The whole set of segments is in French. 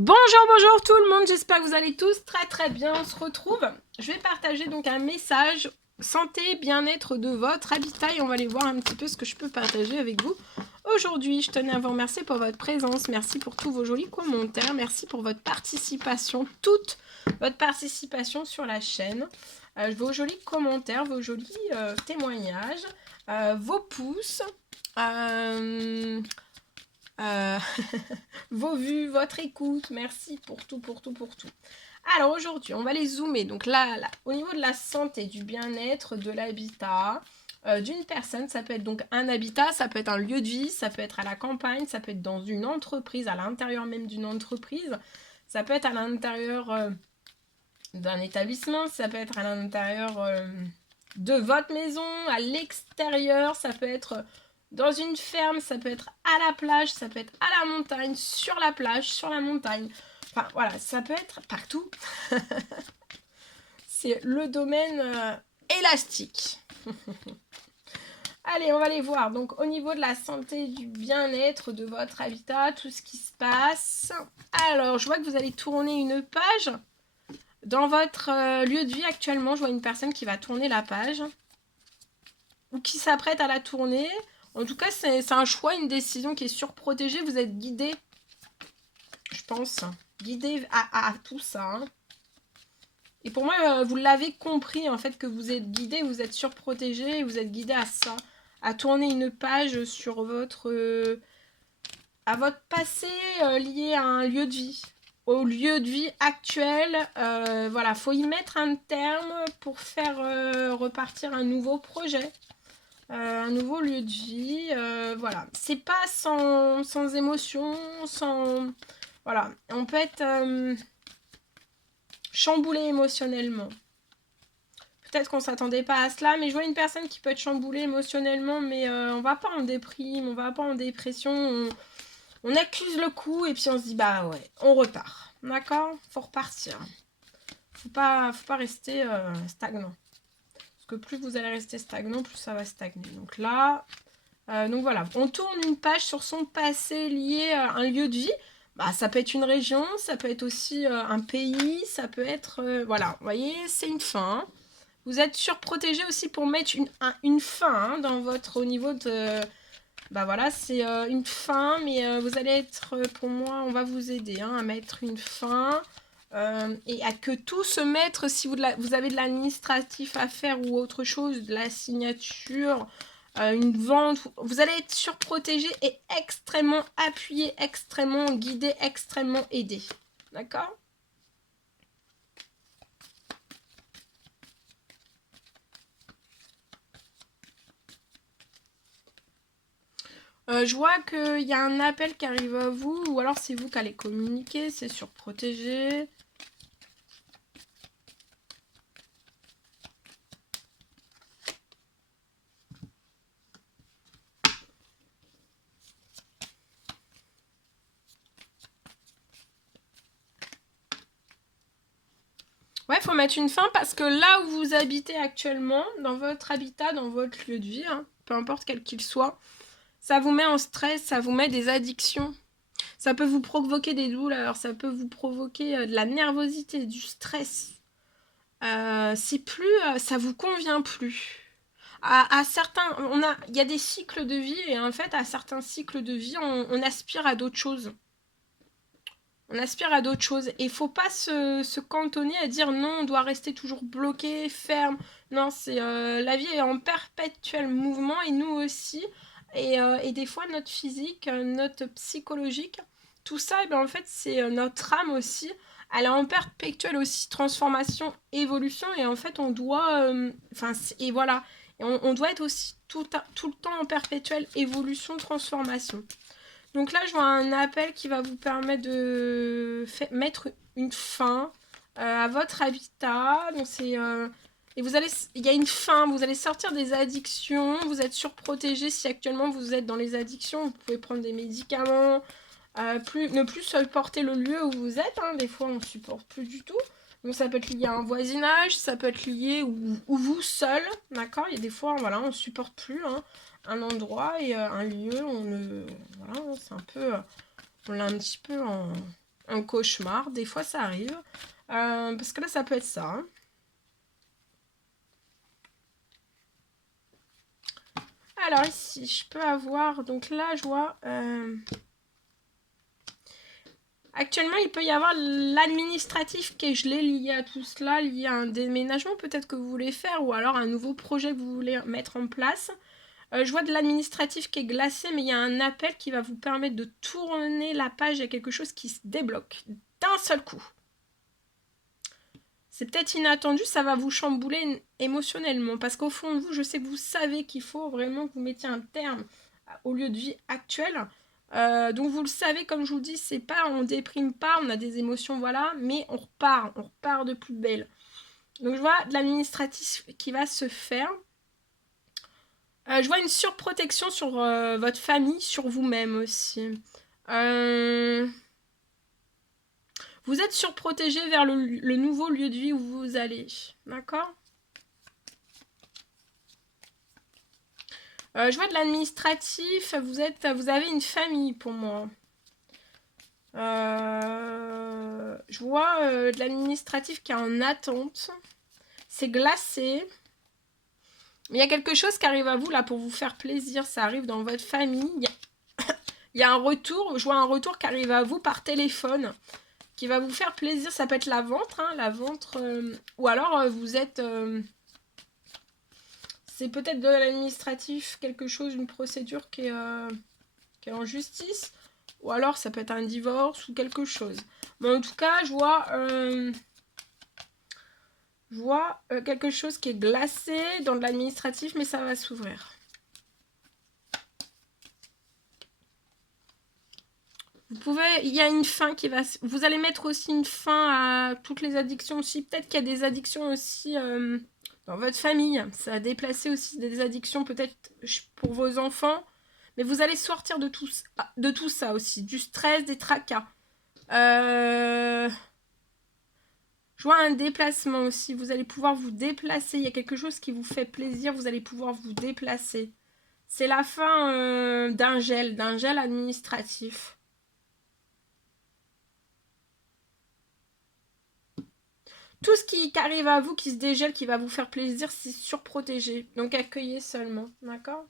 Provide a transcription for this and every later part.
Bonjour tout le monde, j'espère que vous allez tous très bien, on se retrouve. Je vais partager donc un message santé, bien-être de votre habitat et on va aller voir un petit peu ce que je peux partager avec vous. Aujourd'hui, je tenais à vous remercier pour votre présence, merci pour tous vos jolis commentaires, merci pour votre participation, toute votre participation sur la chaîne, vos jolis commentaires, vos jolis témoignages, vos pouces, vos vues, votre écoute, merci pour tout. Alors aujourd'hui, on va les zoomer. Donc là, au niveau de la santé, du bien-être, de l'habitat, d'une personne, ça peut être donc un habitat, ça peut être un lieu de vie, ça peut être à la campagne, ça peut être dans une entreprise, à l'intérieur même d'une entreprise, ça peut être à l'intérieur d'un établissement, ça peut être à l'intérieur de votre maison, à l'extérieur, ça peut être dans une ferme, ça peut être à la plage, ça peut être à la montagne, sur la plage, sur la montagne. Enfin voilà, ça peut être partout. C'est le domaine élastique. Allez, on va les voir. Donc au niveau de la santé, du bien-être, de votre habitat, tout ce qui se passe. Alors, je vois que vous allez tourner une page. Dans votre lieu de vie actuellement, je vois une personne qui va tourner la page. Ou qui s'apprête à la tourner. En tout cas, c'est un choix, une décision qui est surprotégée. Vous êtes guidé, je pense, guidé à tout ça. Hein. Et pour moi, vous l'avez compris, en fait, que vous êtes guidé, vous êtes surprotégé, vous êtes guidé à ça. À tourner une page sur à votre passé lié à un lieu de vie. Au lieu de vie actuel, voilà, faut y mettre un terme pour faire repartir un nouveau projet. Un nouveau lieu de vie, voilà. C'est pas sans émotion, sans... Voilà, on peut être chamboulé émotionnellement. Peut-être qu'on s'attendait pas à cela, mais je vois une personne qui peut être chamboulée émotionnellement, mais on va pas en déprime, on va pas en dépression, on accuse le coup et puis on se dit bah ouais, on repart. D'accord? Faut repartir. Faut pas rester stagnant. Parce que plus vous allez rester stagnant, plus ça va stagner. Donc là, donc voilà, on tourne une page sur son passé lié à un lieu de vie. Bah, ça peut être une région, ça peut être aussi un pays, ça peut être... voilà, vous voyez, c'est une fin. Vous êtes surprotégé aussi pour mettre une fin hein, dans au niveau de... Bah voilà, c'est une fin, mais vous allez être, pour moi, on va vous aider hein, à mettre une fin. Et à que tout se mettre, si vous avez de l'administratif à faire ou autre chose, de la signature, une vente, vous allez être surprotégé et extrêmement appuyé, extrêmement guidé, extrêmement aidé. D'accord ? Je vois qu'il y a un appel qui arrive à vous, ou alors c'est vous qui allez communiquer, c'est surprotégé. Ouais, faut mettre une fin parce que là où vous habitez actuellement, dans votre habitat, dans votre lieu de vie, hein, peu importe quel qu'il soit, ça vous met en stress, ça vous met des addictions. Ça peut vous provoquer des douleurs, ça peut vous provoquer de la nervosité, du stress. C'est plus, ça vous convient plus. À certains, il y a des cycles de vie et en fait, à certains cycles de vie, on aspire à d'autres choses. On aspire à d'autres choses. Et il faut pas se cantonner à dire non, on doit rester toujours bloqué, ferme. Non, c'est la vie est en perpétuel mouvement et nous aussi. Et des fois, notre physique, notre psychologique, tout ça, et ben, en fait, c'est notre âme aussi. Elle est en perpétuelle aussi transformation, évolution. Et en fait, on doit... et voilà. Et on doit être aussi tout le temps en perpétuelle évolution, transformation. Donc là, je vois un appel qui va vous permettre de mettre une fin à votre habitat. Donc et il y a une fin, vous allez sortir des addictions, vous êtes surprotégé si actuellement vous êtes dans les addictions, vous pouvez prendre des médicaments, ne plus supporter le lieu où vous êtes, hein. Des fois on ne supporte plus du tout. Donc ça peut être lié à un voisinage, ça peut être lié ou vous seul, d'accord. Il y a des fois, voilà, on ne supporte plus hein, un endroit et un lieu, voilà, c'est un peu, on l'a un petit peu un cauchemar. Des fois, ça arrive. Parce que là, ça peut être ça. Hein. Alors ici, je peux avoir... Donc là, je vois... Actuellement, il peut y avoir l'administratif qui est gelé lié à tout cela, lié à un déménagement peut-être que vous voulez faire, ou alors un nouveau projet que vous voulez mettre en place. Je vois de l'administratif qui est glacé, mais il y a un appel qui va vous permettre de tourner la page. Il y a quelque chose qui se débloque d'un seul coup. C'est peut-être inattendu, ça va vous chambouler émotionnellement. Parce qu'au fond de vous, je sais que vous savez qu'il faut vraiment que vous mettiez un terme au lieu de vie actuel. Donc vous le savez, comme je vous dis, c'est pas, on déprime pas, on a des émotions, voilà, mais on repart de plus belle. Donc je vois de l'administratif qui va se faire. Je vois une surprotection sur votre famille, sur vous-même aussi. Vous êtes surprotégé vers le nouveau lieu de vie où vous allez. D'accord ? Je vois de l'administratif. Vous avez une famille pour moi. Je vois de l'administratif qui est en attente. C'est glacé. Mais il y a quelque chose qui arrive à vous là pour vous faire plaisir. Ça arrive dans votre famille. Il y a un retour. Je vois un retour qui arrive à vous par téléphone. Qui va vous faire plaisir. Ça peut être la ventre. Hein, la ventre ou alors vous êtes... c'est peut-être de l'administratif. Quelque chose, une procédure qui est en justice. Ou alors ça peut être un divorce ou quelque chose. Mais en tout cas, je vois quelque chose qui est glacé dans de l'administratif, mais ça va s'ouvrir. Il y a une fin qui va... Vous allez mettre aussi une fin à toutes les addictions aussi. Peut-être qu'il y a des addictions aussi dans votre famille. Ça a déplacé aussi des addictions peut-être pour vos enfants. Mais vous allez sortir de tout ça aussi. Du stress, des tracas. Je vois un déplacement aussi. Vous allez pouvoir vous déplacer. Il y a quelque chose qui vous fait plaisir. Vous allez pouvoir vous déplacer. C'est la fin d'un gel administratif. Tout ce qui arrive à vous, qui se dégèle, qui va vous faire plaisir, c'est surprotégé. Donc accueillez seulement. D'accord ?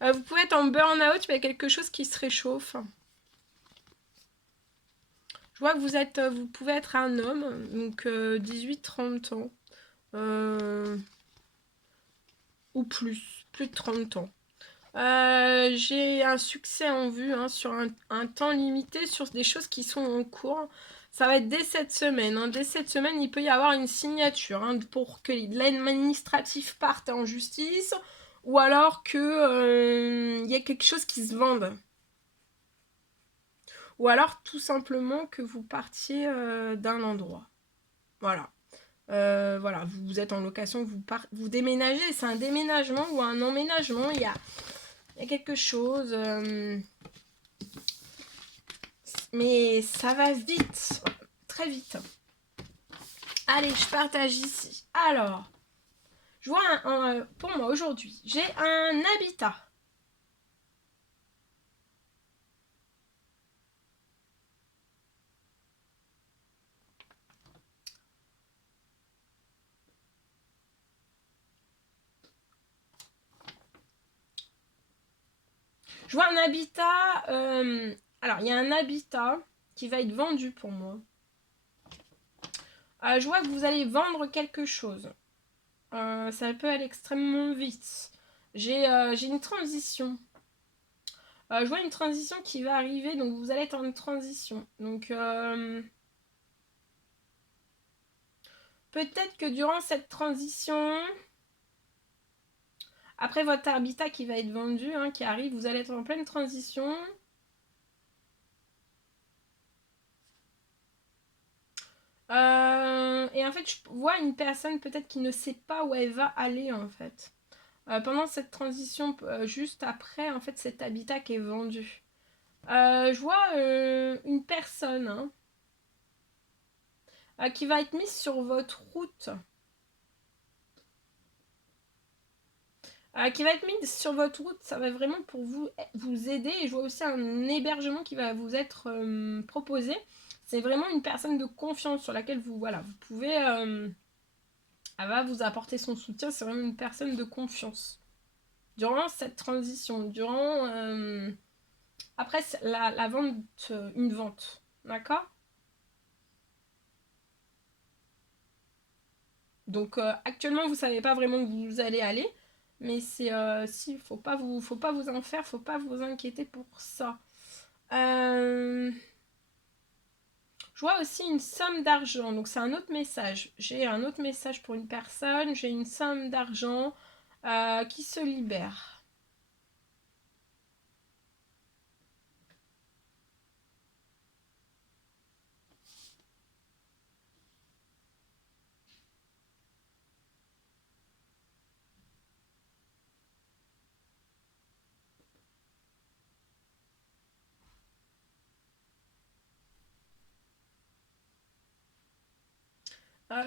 Vous pouvez être en burn-out, mais il y a quelque chose qui se réchauffe. Je vois que vous pouvez être un homme, donc 18-30 ans. Ou plus de 30 ans. J'ai un succès en vue hein, sur un temps limité, sur des choses qui sont en cours. Ça va être dès cette semaine. Hein. Dès cette semaine, il peut y avoir une signature hein, pour que l'administratif parte en justice ou alors que y ait quelque chose qui se vende. Ou alors tout simplement que vous partiez d'un endroit. Voilà. Voilà, vous êtes en location, vous déménagez. C'est un déménagement ou un emménagement. Il y a quelque chose. Mais ça va vite. Très vite. Allez, je partage ici. Alors, je vois pour moi aujourd'hui, j'ai un habitat. Je vois un habitat. Alors, il y a un habitat qui va être vendu pour moi. Je vois que vous allez vendre quelque chose. Ça peut aller extrêmement vite. J'ai une transition. Je vois une transition qui va arriver, donc vous allez être en transition. Donc, peut-être que durant cette transition, après votre habitat qui va être vendu, hein, qui arrive, vous allez être en pleine transition. Et en fait, je vois une personne peut-être qui ne sait pas où elle va aller, en fait. Pendant cette transition, juste après, en fait, cet habitat qui est vendu. Je vois une personne qui va être mise sur votre route. Qui va être mise sur votre route, ça va vraiment pour vous aider. Et je vois aussi un hébergement qui va vous être proposé. C'est vraiment une personne de confiance sur laquelle vous, voilà, vous pouvez... elle va vous apporter son soutien. C'est vraiment une personne de confiance. Durant cette transition, durant... après, la vente, une vente. D'accord? Donc actuellement, vous savez pas vraiment où vous allez aller. Mais c'est... si, faut pas vous en faire. Faut pas vous inquiéter pour ça. Je vois aussi une somme d'argent, donc c'est un autre message. J'ai un autre message pour une personne, j'ai une somme d'argent qui se libère.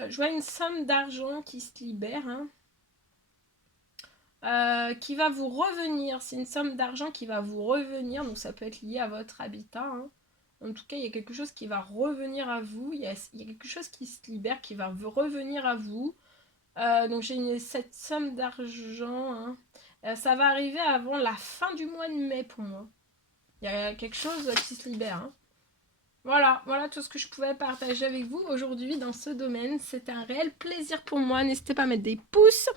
Je vois une somme d'argent qui se libère, hein, qui va vous revenir. C'est une somme d'argent qui va vous revenir, donc ça peut être lié à votre habitat, hein. En tout cas, il y a quelque chose qui va revenir à vous. Il y a quelque chose qui se libère, qui va revenir à vous. Donc j'ai cette somme d'argent, hein. Ça va arriver avant la fin du mois de mai pour moi. Il y a quelque chose qui se libère, hein. Voilà, voilà tout ce que je pouvais partager avec vous aujourd'hui dans ce domaine. C'était un réel plaisir pour moi. N'hésitez pas à mettre des pouces,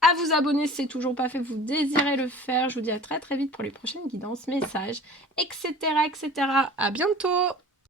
à vous abonner si c'est toujours pas fait, vous désirez le faire. Je vous dis à très très vite pour les prochaines guidances, messages, etc. etc. À bientôt!